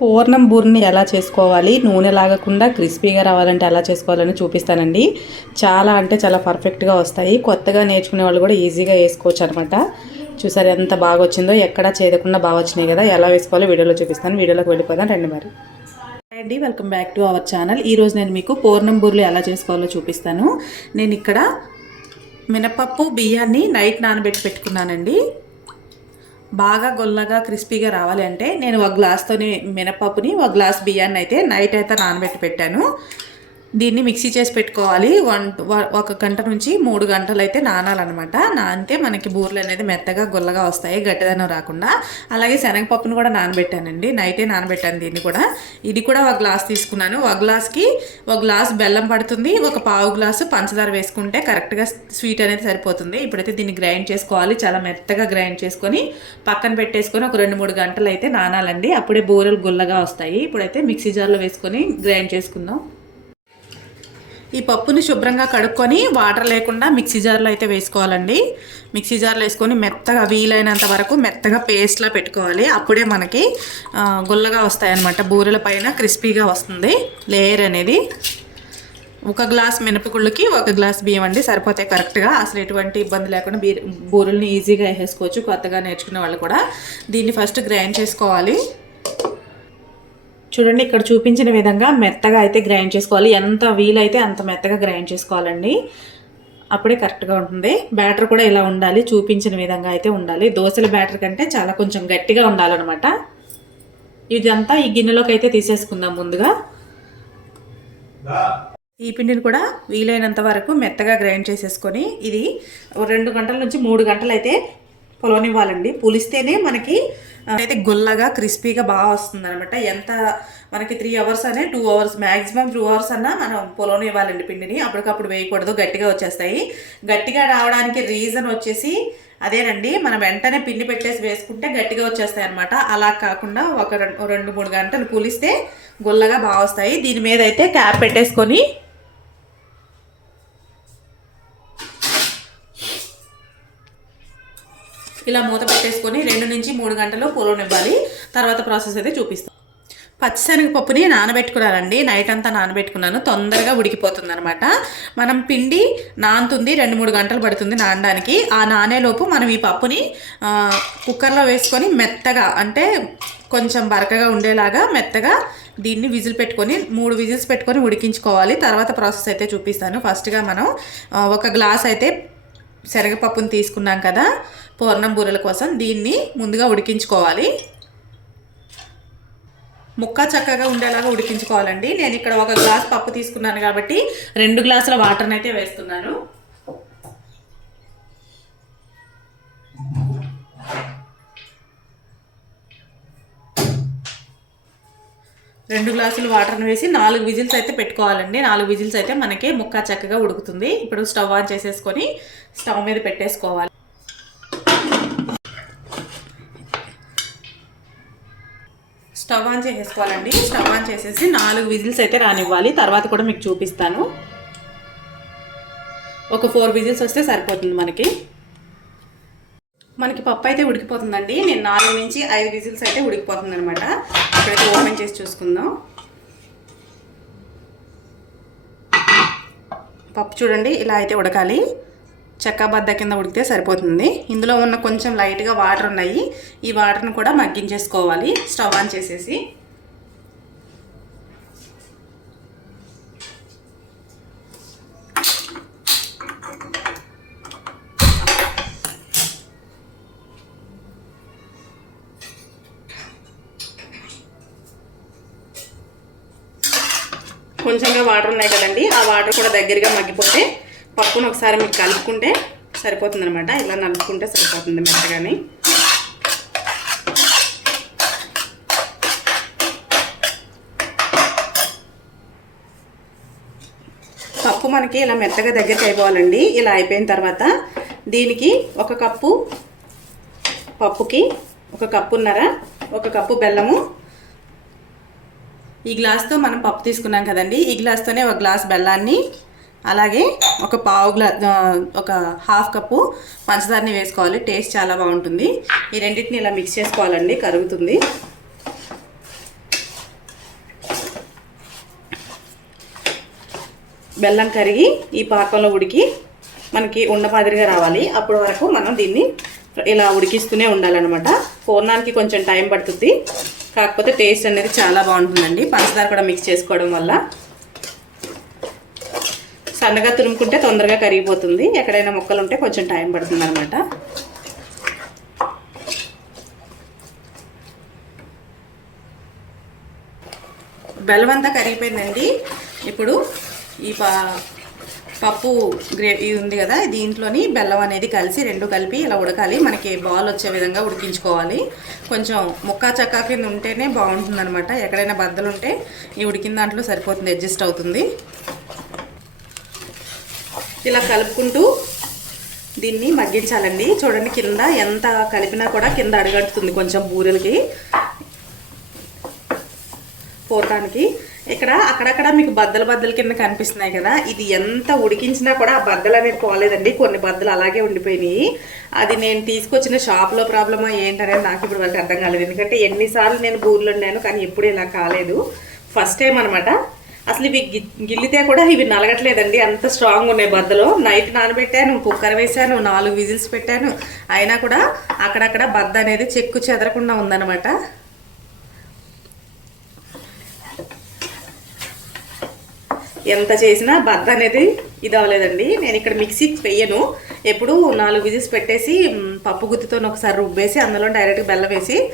పూర్ణం బూరిని ఎలా చేసుకోవాలి? నూనె లాగకుండా క్రిస్పీగా రావాలంటే ఎలా చేసుకోవాలని చూపిస్తానండి. చాలా అంటే చాలా పర్ఫెక్ట్గా వస్తాయి. కొత్తగా నేర్చుకునే వాళ్ళు కూడా ఈజీగా వేసుకోవచ్చు అనమాట చూసారు ఎంత బాగా వచ్చిందో ఎక్కడా చేదకుండా బాగా వచ్చినాయి కదా? ఎలా వేసుకోవాలో వీడియోలో చూపిస్తాను. వీడియోలోకి వెళ్ళిపోదాం. రండి మరి. అండి. Welcome back to our channel. ఈరోజు నేను మీకు పూర్ణం బూర్లు ఎలా చేసుకోవాలో చూపిస్తాను. నేను ఇక్కడ మినపప్పు బియ్యాన్ని నైట్ నానబెట్టి పెట్టుకున్నానండి. బాగా గొల్లగా క్రిస్పీగా రావాలి అంటే నేను ఒక గ్లాస్తోనే మినపప్పుని ఒక గ్లాస్ బియ్యాన్ని అయితే నైట్ అయితే నానబెట్టి పెట్టాను. దీన్ని మిక్సీ చేసి పెట్టుకోవాలి. వన్ వ- ఒక గంట నుంచి మూడు గంటలు అయితే నానాలన్నమాట. నానితే మనకి బూరెలు అనేది మెత్తగా గుల్లగా వస్తాయి గట్టిదనం రాకుండా. అలాగే శనగపప్పును కూడా నానబెట్టానండి. నైటే నానబెట్టాను దీన్ని కూడా. ఇది కూడా ఒక గ్లాస్ తీసుకున్నాను. ఒక గ్లాస్కి ఒక గ్లాస్ బెల్లం పడుతుంది. ఒక పావు గ్లాసు పంచదార వేసుకుంటే కరెక్ట్గా స్వీట్ అనేది సరిపోతుంది. ఇప్పుడైతే దీన్ని గ్రైండ్ చేసుకోవాలి. చాలా మెత్తగా గ్రైండ్ చేసుకొని పక్కన పెట్టేసుకొని ఒక రెండు మూడు గంటలు అయితే నానాలండి. అప్పుడే బూరెలు గుల్లగా వస్తాయి. ఇప్పుడైతే మిక్సీ జార్లో వేసుకొని గ్రైండ్ చేసుకుందాం. ఈ పప్పుని శుభ్రంగా కడుక్కొని వాటర్ లేకుండా మిక్సీ జార్లో అయితే వేసుకోవాలండి. మిక్సీ జార్లో వేసుకొని మెత్తగా వీలైనంత వరకు మెత్తగా పేస్ట్లా పెట్టుకోవాలి. అప్పుడే మనకి గుల్లగా వస్తాయన్నమాట. బూరెల పైన క్రిస్పీగా వస్తుంది లేయర్ అనేది. ఒక గ్లాస్ మినపగుళ్ళకి ఒక గ్లాస్ బియ్యం అండి సరిపోతాయి కరెక్ట్గా. అసలు ఎటువంటి ఇబ్బంది లేకుండా బీ బూరెల్ని ఈజీగా వేసేసుకోవచ్చు కొత్తగా నేర్చుకునే వాళ్ళు కూడా. దీన్ని ఫస్ట్ గ్రైండ్ చేసుకోవాలి. చూడండి ఇక్కడ చూపించిన విధంగా మెత్తగా అయితే గ్రైండ్ చేసుకోవాలి. ఎంత వీలైతే అంత మెత్తగా గ్రైండ్ చేసుకోవాలండి. అప్పుడే కరెక్ట్గా ఉంటుంది. బ్యాటర్ కూడా ఇలా ఉండాలి చూపించిన విధంగా అయితే ఉండాలి. దోశల బ్యాటర్ కంటే చాలా కొంచెం గట్టిగా ఉండాలన్నమాట. ఇదంతా ఈ గిన్నెలోకి అయితే తీసేసుకుందాం ముందుగా. ఈ పిండిని కూడా వీలైనంత వరకు మెత్తగా గ్రైండ్ చేసేసుకొని ఇది రెండు గంటల నుంచి మూడు గంటలు అయితే పొలవనివ్వాలండి పులిస్తేనే మనకి అయితే గుల్లగా క్రిస్పీగా బాగా వస్తుంది అనమాట ఎంత మనకి త్రీ అవర్స్ అనే two hours maximum two hours అన్నా మనం పొలవనివ్వాలండి పిండిని. అప్పటికప్పుడు వేయకూడదు గట్టిగా వచ్చేస్తాయి. గట్టిగా రావడానికి రీజన్ వచ్చేసి అదేనండి మనం వెంటనే పిండి పెట్టేసి వేసుకుంటే గట్టిగా వచ్చేస్తాయి అనమాట అలా కాకుండా ఒక రెండు రెండు మూడు గంటలు పులిస్తే గుల్లగా బాగా వస్తాయి. దీని మీద అయితే క్యాప్ పెట్టేసుకొని ఇలా మూత పెట్టేసుకొని రెండు నుంచి మూడు గంటలు పొలవనివ్వాలి తర్వాత ప్రాసెస్ అయితే చూపిస్తాం. పచ్చిశనగపప్పుని నానబెట్టుకున్నానండి. నైట్ అంతా నానబెట్టుకున్నాను. తొందరగా ఉడికిపోతుంది అనమాట మనం పిండి నానుతుంది రెండు మూడు గంటలు పడుతుంది నానడానికి. ఆ నానేలోపు మనం ఈ పప్పుని కుక్కర్లో వేసుకొని మెత్తగా అంటే కొంచెం బరకగా ఉండేలాగా మెత్తగా దీన్ని విజిల్ పెట్టుకొని మూడు విజిల్స్ పెట్టుకొని ఉడికించుకోవాలి. తర్వాత ప్రాసెస్ అయితే చూపిస్తాను. ఫస్ట్గా మనం ఒక గ్లాస్ అయితే శనగపప్పుని తీసుకున్నాం కదా. పూర్ణం బూరెల కోసం దీన్ని ముందుగా ఉడికించుకోవాలి. ముక్క చక్కగా ఉండేలాగా ఉడికించుకోవాలండి. నేను ఇక్కడ ఒక గ్లాస్ పప్పు తీసుకున్నాను కాబట్టి రెండు గ్లాసుల వాటర్ని అయితే వేస్తున్నాను. రెండు గ్లాసులు వాటర్ని వేసి నాలుగు విజిల్స్ అయితే పెట్టుకోవాలండి. నాలుగు విజిల్స్ అయితే మనకి ముక్క చక్కగా ఉడుకుతుంది. ఇప్పుడు స్టవ్ ఆన్ చేసేసుకొని స్టవ్ మీద పెట్టేసుకోవాలి. స్టవ్ ఆన్ చేసేసుకోవాలండి. స్టవ్ ఆన్ చేసేసి నాలుగు విజిల్స్ అయితే రానివ్వాలి. తర్వాత కూడా మీకు చూపిస్తాను. ఒక ఫోర్ విజిల్స్ వస్తే సరిపోతుంది మనకి. మనకి పప్పు అయితే ఉడికిపోతుందండి. నేను నాలుగు నుంచి ఐదు విజిల్స్ అయితే ఉడికిపోతుంది అనమాట ఇప్పుడైతే ఓపెన్ చేసి చూసుకుందాం. పప్పు చూడండి ఇలా అయితే ఉడకాలి. చెక్క బద్ద కింద ఉడికితే సరిపోతుంది. ఇందులో ఉన్న కొంచెం లైట్గా వాటర్ ఉన్నాయి. ఈ వాటర్ని కూడా మగ్గించేసుకోవాలి. స్టవ్ ఆన్ చేసేసి. కొంచెంగా వాటర్ ఉన్నాయి కదండి. ఆ వాటర్ కూడా దగ్గరగా మగ్గిపోతే పప్పును ఒకసారి మీకు కలుపుకుంటే సరిపోతుంది అనమాట ఇలా నలుపుకుంటే సరిపోతుంది మెత్తగాని. పప్పు మనకి ఇలా మెత్తగా దగ్గరికి అయిపోవాలండి. ఇలా అయిపోయిన తర్వాత దీనికి ఒక కప్పు పప్పుకి ఒక కప్పున్నర ఒక కప్పు బెల్లము. ఈ గ్లాస్తో మనం పప్పు తీసుకున్నాం కదండి. ఈ గ్లాస్తోనే ఒక గ్లాస్ బెల్లాన్ని అలాగే ఒక పావు గ్లా ఒక హాఫ్ కప్పు పంచదారని వేసుకోవాలి. టేస్ట్ చాలా బాగుంటుంది. ఈ రెండింటిని ఇలా మిక్స్ చేసుకోవాలండి. కరుగుతుంది. బెల్లం కరిగి ఈ పాకంలో ఉడికి మనకి ఉండ మాదిరిగా రావాలి. అప్పటి వరకు మనం దీన్ని ఇలా ఉడికిస్తూనే ఉండాలన్నమాట. పూర్ణానికి కొంచెం టైం పడుతుంది. కాకపోతే టేస్ట్ అనేది చాలా బాగుంటుందండి. పంచదార కూడా మిక్స్ చేసుకోవడం వల్ల. సన్నగా తురుముకుంటే తొందరగా కరిగిపోతుంది. ఎక్కడైనా ముక్కలు ఉంటే కొంచెం టైం పడుతుంది అనమాట బెల్లం అంతా కరిగిపోయిందండి. ఇప్పుడు ఈ పా పప్పు గ్రే ఇది ఉంది కదా దీంట్లోని బెల్లం అనేది కలిసి రెండు కలిపి ఇలా ఉడకాలి. మనకి బాల్ వచ్చే విధంగా ఉడికించుకోవాలి. కొంచెం ముక్కా చక్కా కింద ఉంటేనే బాగుంటుంది అనమాట ఎక్కడైనా బద్దలు ఉంటే ఈ ఉడికిన దాంట్లో సరిపోతుంది అడ్జస్ట్ అవుతుంది. ఇలా కలుపుకుంటూ దీన్ని మగ్గించాలండి. చూడండి కింద ఎంత కలిపినా కూడా కింద అడగడుతుంది కొంచెం బూరెలకి పోవటానికి ఇక్కడ అక్కడక్కడ మీకు బద్దల బద్దల కింద కనిపిస్తున్నాయి కదా. ఇది ఎంత ఉడికించినా కూడా ఆ బద్దలు అనేది పోలేదండి. కొన్ని బద్దలు అలాగే ఉండిపోయినాయి. అది నేను తీసుకొచ్చిన షాప్లో ప్రాబ్లమా ఏంటనేది నాకు ఇప్పుడు వరకు అర్థం కాలేదు. ఎందుకంటే ఎన్నిసార్లు నేను బూర్లు ఉన్నాను కానీ ఎప్పుడు ఇలా కాలేదు. ఫస్ట్ టైం అనమాట అసలు ఇవి గి- గిల్లితే కూడా ఇవి నలగట్లేదండి. అంత స్ట్రాంగ్ ఉన్నాయి బద్దలు. నైట్ నానబెట్టాను కుక్కర్ వేసాను నాలుగు విజిల్స్ పెట్టాను. అయినా కూడా అక్కడక్కడ బద్ద అనేది చెక్కు చెదరకుండా ఉందన్నమాట. ఎంత చేసినా బద్ద అనేది ఇది అవ్వలేదండి. నేను ఇక్కడ మిక్సీకి వెయ్యను ఎప్పుడు నాలుగు విజిల్స్ పెట్టేసి పప్పు గుత్తితో ఒకసారి రుబ్బేసి అందులో డైరెక్ట్గా బెల్లం వేసి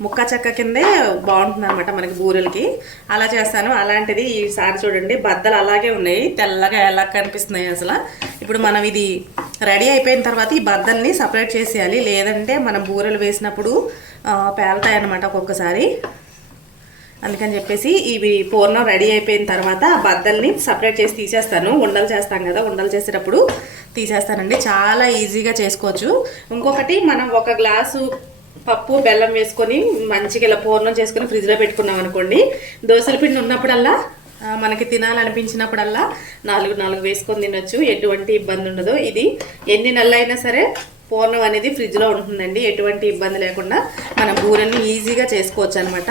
ముక్క చెక్క కిందే బాగుంటుంది అనమాట మనకి బూరెలకి. అలా చేస్తాను. అలాంటిది ఈసారి చూడండి బద్దలు అలాగే ఉన్నాయి. తెల్లగా ఎలా కనిపిస్తున్నాయి అసలు. ఇప్పుడు మనం ఇది రెడీ అయిపోయిన తర్వాత ఈ బద్దల్ని సపరేట్ చేసేయాలి. లేదంటే మనం బూరెలు వేసినప్పుడు ఆ, పేలుతాయి అనమాట ఒక్కొక్కసారి. అందుకని చెప్పేసి ఇవి పూర్ణం రెడీ అయిపోయిన తర్వాత బద్దల్ని సపరేట్ చేసి తీసేస్తాను. ఉండలు చేస్తాం కదా ఉండలు చేసేటప్పుడు తీసేస్తానండి. చాలా ఈజీగా చేసుకోవచ్చు. ఇంకొకటి మనం ఒక గ్లాసు పప్పు బెల్లం వేసుకొని మంచిగా ఇలా పూర్ణం చేసుకొని ఫ్రిడ్జ్లో పెట్టుకున్నాం అనుకోండి. దోశల పిండి ఉన్నప్పుడల్లా మనకి తినాలనిపించినప్పుడల్లా నాలుగు నాలుగు వేసుకొని తినొచ్చు. ఎటువంటి ఇబ్బంది ఉండదు. ఇది ఎన్ని నెలలైనా సరే పూర్ణం అనేది ఫ్రిడ్జ్లో ఉంటుందండి. ఎటువంటి ఇబ్బంది లేకుండా మనం బూరెల్ని ఈజీగా చేసుకోవచ్చు అనమాట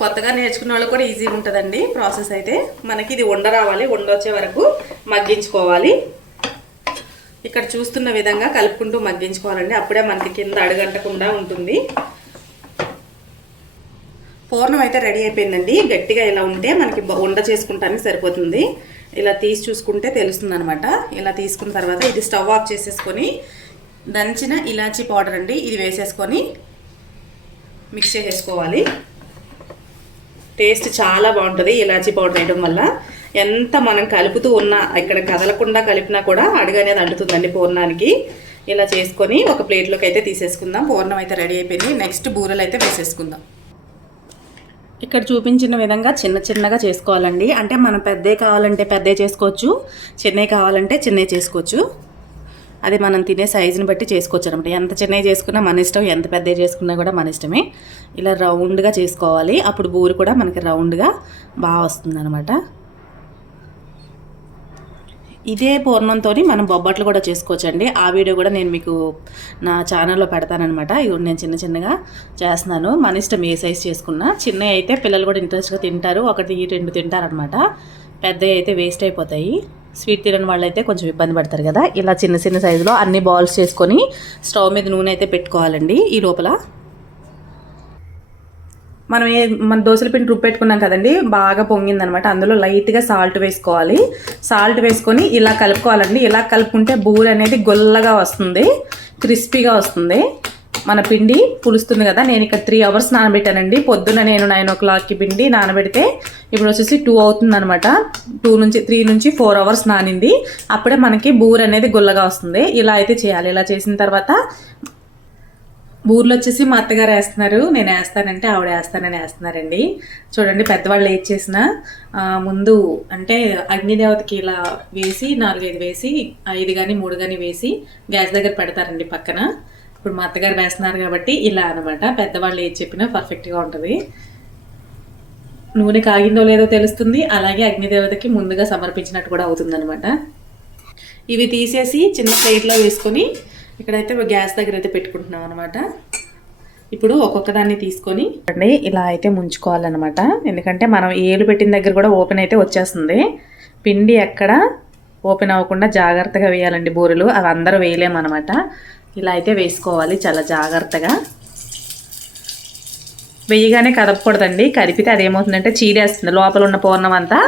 కొత్తగా నేర్చుకున్న వాళ్ళు కూడా ఈజీగా ఉంటుందండి. ప్రాసెస్ అయితే మనకి ఇది ఉండ రావాలి ఉండ వచ్చే వరకు మగ్గించుకోవాలి. ఇక్కడ చూస్తున్న విధంగా కలుపుకుంటూ మగ్గించుకోవాలండి. అప్పుడే మనకి కింద అడగంటకుండా ఉంటుంది. పూర్ణం అయితే రెడీ అయిపోయిందండి. గట్టిగా ఇలా ఉంటే మనకి ఉండ చేసుకుంటానికి సరిపోతుంది. ఇలా తీసి చూసుకుంటే తెలుస్తుంది అనమాట ఇలా తీసుకున్న తర్వాత ఇది స్టవ్ ఆఫ్ చేసేసుకొని దంచిన ఇలాచీ పౌడర్ అండి. ఇది వేసేసుకొని మిక్స్ చేసేసుకోవాలి. టేస్ట్ చాలా బాగుంటుంది ఇలాచీ పౌడర్ వేయడం వల్ల. ఎంత మనం కలుపుతూ ఉన్నా ఇక్కడ కదలకుండా కలిపినా కూడా అడుగు అనేది అంటుతుందండి పూర్ణానికి. ఇలా చేసుకొని ఒక ప్లేట్లోకి అయితే తీసేసుకుందాం. పూర్ణం అయితే రెడీ అయిపోయింది. నెక్స్ట్ బూరెలు అయితే వేసేసుకుందాం. ఇక్కడ చూపించిన విధంగా చిన్న చిన్నగా చేసుకోవాలండి. అంటే మనం పెద్దే కావాలంటే పెద్దే చేసుకోవచ్చు. చిన్నవి కావాలంటే చిన్నవి చేసుకోవచ్చు. అది మనం తినే సైజుని బట్టి చేసుకోవచ్చు అనమాట ఎంత చిన్నవి చేసుకున్నా మన ఇష్టం ఎంత పెద్దవి చేసుకున్నా కూడా మన ఇష్టమే. ఇలా రౌండ్గా చేసుకోవాలి. అప్పుడు బూరు కూడా మనకి రౌండ్గా బాగా వస్తుంది ఇదే పూర్ణంతో మనం బొబ్బట్లు కూడా చేసుకోవచ్చండి. ఆ వీడియో కూడా నేను మీకు నా ఛానల్లో పెడతానమాట ఇది నేను చిన్న చిన్నగా చేస్తున్నాను. మన ఇష్టం ఏ సైజ్ చేసుకున్నా. చిన్నవి అయితే పిల్లలు కూడా ఇంట్రెస్ట్గా తింటారు. ఒకటి రెండు తింటారనమాట పెద్దవి అయితే వేస్ట్ అయిపోతాయి. స్వీట్ తినని వాళ్ళైతే కొంచెం ఇబ్బంది పడతారు కదా. ఇలా చిన్న చిన్న సైజులో అన్ని బాల్స్ చేసుకొని స్టవ్ మీద నూనె అయితే పెట్టుకోవాలండి. ఈ లోపల మనం ఏ మన దోశల పిండి రుబ్బు పెట్టుకున్నాం కదండి బాగా పొంగిందనమాట. అందులో లైట్గా సాల్ట్ వేసుకోవాలి. సాల్ట్ వేసుకొని ఇలా కలుపుకోవాలండి. ఇలా కలుపుకుంటే బూర్ అనేది గొల్లగా వస్తుంది క్రిస్పీగా వస్తుంది. మన పిండి పులుస్తుంది కదా నేను ఇక్కడ త్రీ అవర్స్ నానబెట్టానండి. పొద్దున్న నేను నైన్ ఓ క్లాక్కి పిండి నానబెడితే ఇప్పుడు వచ్చేసి టూ అవుతుంది అనమాట టూ నుంచి త్రీ నుంచి ఫోర్ అవర్స్ నానింది. అప్పుడే మనకి బూర అనేది గుల్లగా వస్తుంది. ఇలా అయితే చేయాలి. ఇలా చేసిన తర్వాత ఊర్లో వచ్చేసి మా అత్తగారు వేస్తున్నారు నేను వేస్తానంటే ఆవిడ వేస్తానని వేస్తున్నారండి. చూడండి పెద్దవాళ్ళు ఏది చేసినా ముందు అంటే అగ్నిదేవతకి ఇలా వేసి నాలుగైదు వేసి ఐదు కానీ మూడు కానీ వేసి గ్యాస్ దగ్గర పెడతారండి పక్కన. ఇప్పుడు మా అత్తగారు వేస్తున్నారు కాబట్టి ఇలా అనమాట పెద్దవాళ్ళు ఏది చెప్పినా పర్ఫెక్ట్గా ఉంటుంది. నూనె కాగిందో లేదో తెలుస్తుంది. అలాగే అగ్నిదేవతకి ముందుగా సమర్పించినట్టు కూడా అవుతుందనమాట ఇవి తీసేసి చిన్న ప్లేట్లో వేసుకొని ఇక్కడైతే గ్యాస్ దగ్గర అయితే పెట్టుకుంటున్నాం అనమాట ఇప్పుడు ఒక్కొక్క దాన్ని తీసుకొని అండి ఇలా అయితే ముంచుకోవాలన్నమాట. ఎందుకంటే మనం ఏలు పెట్టిన దగ్గర కూడా ఓపెన్ అయితే వచ్చేస్తుంది. పిండి ఎక్కడ ఓపెన్ అవ్వకుండా జాగ్రత్తగా వేయాలండి బూరెలు. అవి అందరూ వేయలేమన్నమాట. ఇలా అయితే వేసుకోవాలి చాలా జాగ్రత్తగా. వేయగానే కదపకూడదండి. కదిపితే అది ఏమవుతుందంటే లోపల ఉన్న పూర్ణం అంతా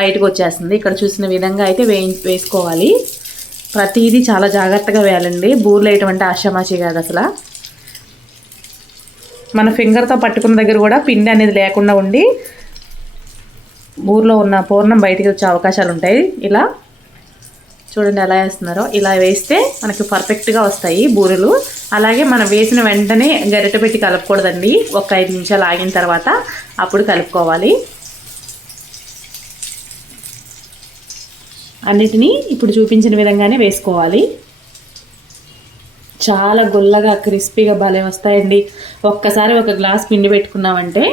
బయటకు వచ్చేస్తుంది. ఇక్కడ చూసిన విధంగా అయితే వేయి వేసుకోవాలి. ప్రతిదీ చాలా జాగ్రత్తగా వేయాలండి. బూర్లు వేయటం ఆషామాషి కాదు అసలు. మన ఫింగర్తో పట్టుకున్న దగ్గర కూడా పిండి అనేది లేకుండా ఉండి ఊర్లో ఉన్న పూర్ణం బయటికి వచ్చే అవకాశాలు ఉంటాయి. ఇలా చూడండి ఎలా వేస్తున్నారో. ఇలా వేస్తే మనకి పర్ఫెక్ట్గా వస్తాయి బూరెలు. అలాగే మనం వేసిన వెంటనే గరిట పెట్టి కలుపుకూడదండి. ఒక ఐదు నిమిషాలు ఆగిన తర్వాత అప్పుడు కలుపుకోవాలి. అన్నిటినీ ఇప్పుడు చూపించిన విధంగానే వేసుకోవాలి. చాలా గుల్లగా క్రిస్పీగా భలే వస్తాయండి. ఒక్కసారి ఒక గ్లాస్ పిండి పెట్టుకున్నామంటే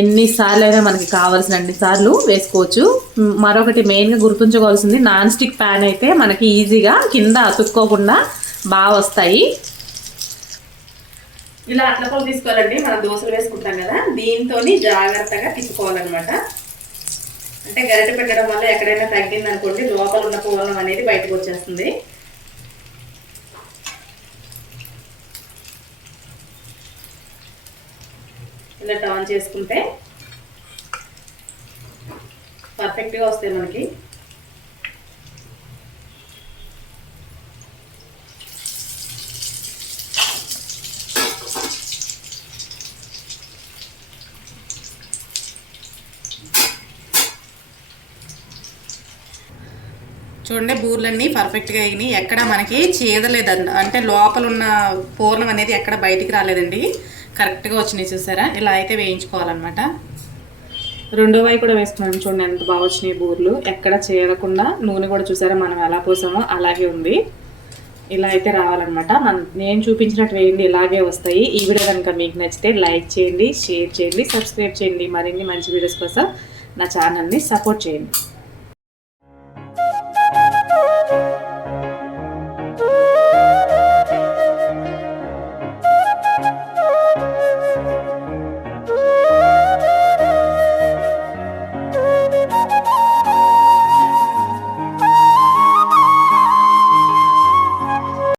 ఎన్నిసార్లు అయినా మనకి కావాల్సిన అన్ని సార్లు వేసుకోవచ్చు. మరొకటి మెయిన్గా గుర్తుంచుకోవాల్సింది నాన్ స్టిక్ ప్యాన్ అయితే మనకి ఈజీగా కింద అతుక్కోకుండా బాగా వస్తాయి. ఇలా అట్లపోలు తీసుకోవాలండి. మనం దోశలు వేసుకుంటాం కదా దీంతో జాగ్రత్తగా తిప్పుకోవాలన్నమాట. అంటే గరిట పెట్టడం వల్ల ఎక్కడైనా తగ్గింది అనుకోండి లోపల ఉన్న పూర్ణం అనేది బయటకు వచ్చేస్తుంది. ఇలా టర్న్ చేసుకుంటే పర్ఫెక్ట్గా వస్తాయి మనకి. చూడండి బూర్లన్నీ పర్ఫెక్ట్గా అయినాయి. ఎక్కడ మనకి చేదలేదండి అంటే లోపల ఉన్న పూర్ణం అనేది ఎక్కడ బయటికి రాలేదండి. కరెక్ట్గా వచ్చినాయి చూసారా? ఇలా అయితే వేయించుకోవాలన్నమాట. రెండో వాయి కూడా వేసుకున్నాను చూడండి ఎంత బాగా వచ్చినాయి బూర్లు. ఎక్కడ చేరకుండా నూనె కూడా చూసారా మనం ఎలా పోసామో అలాగే ఉంది. ఇలా అయితే రావాలన్నమాట. మన నేను చూపించినట్టు వేయండి ఇలాగే వస్తాయి. ఈ వీడియో కనుక మీకు నచ్చితే లైక్ చేయండి షేర్ చేయండి సబ్స్క్రైబ్ చేయండి. మరిన్ని మంచి వీడియోస్ కోసం నా ఛానల్ని సపోర్ట్ చేయండి.